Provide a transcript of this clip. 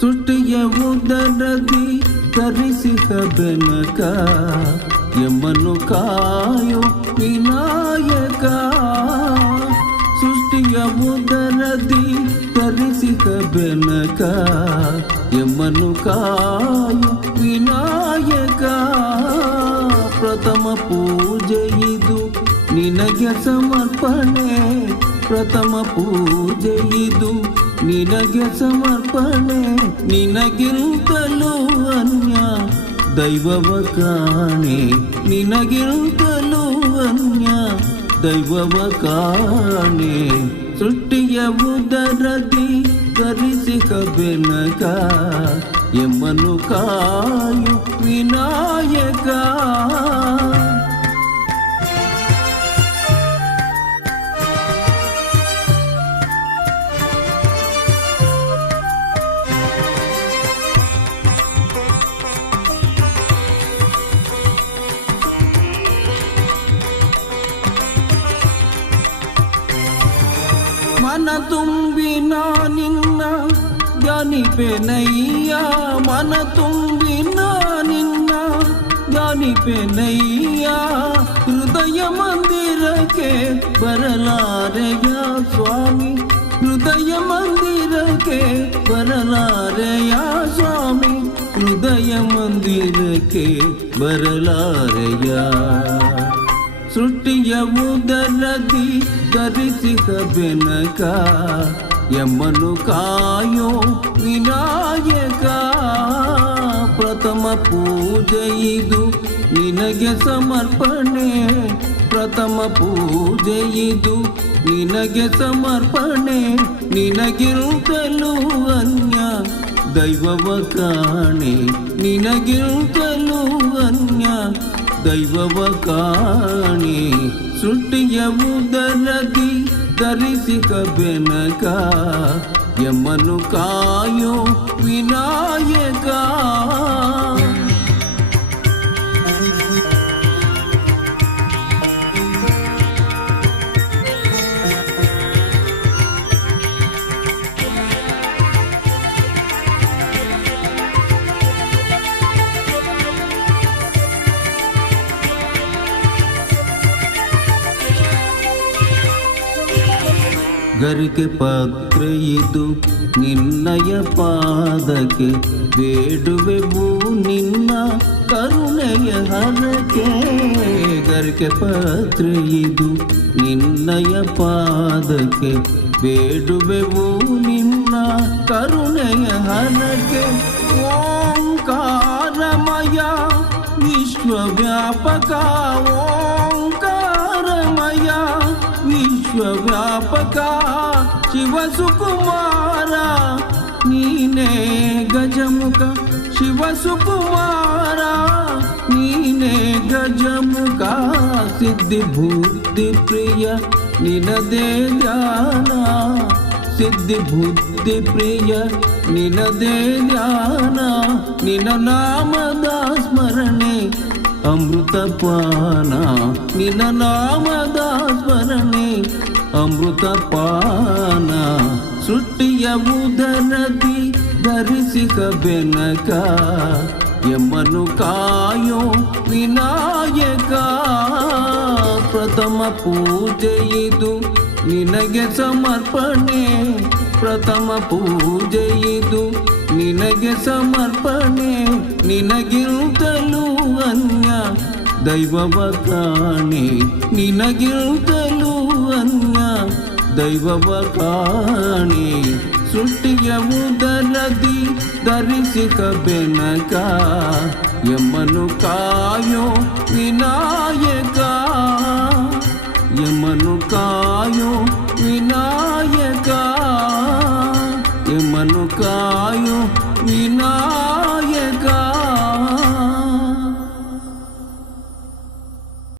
ಸೃಷ್ಟಿಯ ಉದರದಿ ಧರಿಸಿದ ಬೆನಕ ಯಮನು ಕಾಯೋ ವಿನಾಯಕ. ಸೃಷ್ಟಿಯ ಉದರದಿ ಧರಿಸಿದ ಬೆನಕ ಯಮನು ಕಾಯೋ ವಿನಾಯಕ. ಪ್ರಥಮ ಪೂಜೆ ಇದು ನಿನಗೆ ಸಮರ್ಪಣೆ, ಪ್ರಥಮ ಪೂಜೆ ಇದು ನಿನಗೆ ಸಮರ್ಪಣೆ. ನಿನಗಿಂತಲೂ ಅನ್ಯ ದೈವವ ಕಾಣೆ, ನಿನಗಿಂತಲೂ ಅನ್ಯ ದೈವವ ಕಾಣೆ. ಸೃಷ್ಟಿಯ ಉದರದಿ ಧರಿಸಿದ ಬೆನಕ ಯಮನು ಕಾಯು ವಿನಾಯಕ. ಮನ ತುಂಬಿ ನಿನ್ನ ಧ್ಯಾನಿಪೆನಯ್ಯ, ಮನ ತುಂಬಿ ನಿನ್ನ ಧ್ಯಾನಿಪೆನಯ್ಯ. ಹೃದಯ ಮಂದಿರಕ್ಕೆ ಬರಲಾರೆಯ ಸ್ವಾಮಿ, ಹೃದಯ ಮಂದಿರಕ್ಕೆ ಬರಲಾರೆಯ ಸ್ವಾಮಿ, ಹೃದಯ ಮಂದಿರಕ್ಕೆ ಬರಲಾರೆಯ. ಸೃಷ್ಟಿಯ ಉದರದಿ ಧರಿಸಿದ ಬೆನಕ ಯಮನು ಕಾಯೋ ವಿನಾಯಕ. ಪ್ರಥಮ ಪೂಜೆ ಇದು ನಿನಗೆ ಸಮರ್ಪಣೆ, ಪ್ರಥಮ ಪೂಜೆ ಇದು ನಿನಗೆ ಸಮರ್ಪಣೆ. ನಿನಗಿಂತಲೂ ಅನ್ಯ ದೈವವ ಕಾಣೆ, ನಿನಗಿಂತಲೂ ಅನ್ಯ ದೈವವ ಕಾಣೆ. ಸೃಷ್ಟಿಯ ಉದರದಿ ಧರಿಸಿದ ಬೆನಕ ಯಮನು ಕಾಯೋ ವಿನಾಯಕ. ಗರಿಕೆ ಪಾತ್ರೆ ಇದು ನಿನ್ನಯ ಪಾದಕ್ಕೆ, ಬೇಡುವೆವು ನಿನ್ನ ಕರುಣೆಯ ಹರಕೆ. ಗರಿಕೆ ಪಾತ್ರೆ ಇದು ನಿನ್ನಯ ಪಾದಕ್ಕೆ, ಬೇಡುವೆವು ನಿನ್ನ ಕರುಣೆಯ ಹರಕೆ. ಓಂಕಾರಮಯ ವಿಶ್ವವ್ಯಾಪಕ, ಓಂಕಾರಮಯ ವಿಶ್ವವ್ಯಾಪಕ. ಶಿವಸುಕುಮಾರ ನೀನೇ ಗಜಮುಖ, ಶಿವಸುಕುಮಾರ ನೀನೇ ಗಜಮುಖ. ಸಿದ್ಧಿ ಬುದ್ಧಿ ಪ್ರಿಯ ನಿನದೇ ಧ್ಯಾನ, ಸಿದ್ಧಿ ಬುದ್ಧಿ ಪ್ರಿಯ ನಿನದೇ ಧ್ಯಾನ. ನಿನ್ನ ನಾಮದ ಸ್ಮರಣೆ ಅಮೃತ ಪಾನ, ನಿನ್ನ ನಾಮದ ಸ್ಮರಣೆ ಅಮೃತ ಪಾನ. ಸೃಷ್ಟಿಯ ಉದರದಿ ಧರಿಸಿದ ಬೆನಕ ಯಮನು ಕಾಯೋ ವಿನಾಯಕ. ಪ್ರಥಮ ಪೂಜೆ ಇದು ನಿನಗೆ ಸಮರ್ಪಣೆ, ಪ್ರಥಮ ಪೂಜೆ ಇದು ನಿನಗೆ ಸಮರ್ಪಣೆ. ನಿನಗಿಂತಲೂ ಅನ್ಯ ದೈವವ ಕಾಣೆ, ನಿನಗಿಂತಲೂ ಅನ್ಯ ದೈವವ ಕಾಣೆ. ಸೃಷ್ಟಿಯ ಉದರದಿ ಧರಿಸಿದ ಬೆನಕ ಯಮನು ಕಾಯೋ ವಿನಾಯಕ, ಯಮನು ಕಾಯೋ ವಿನಾಯಕ, ಯಮನು ಕಾಯೋ ವಿನಾಯಕ.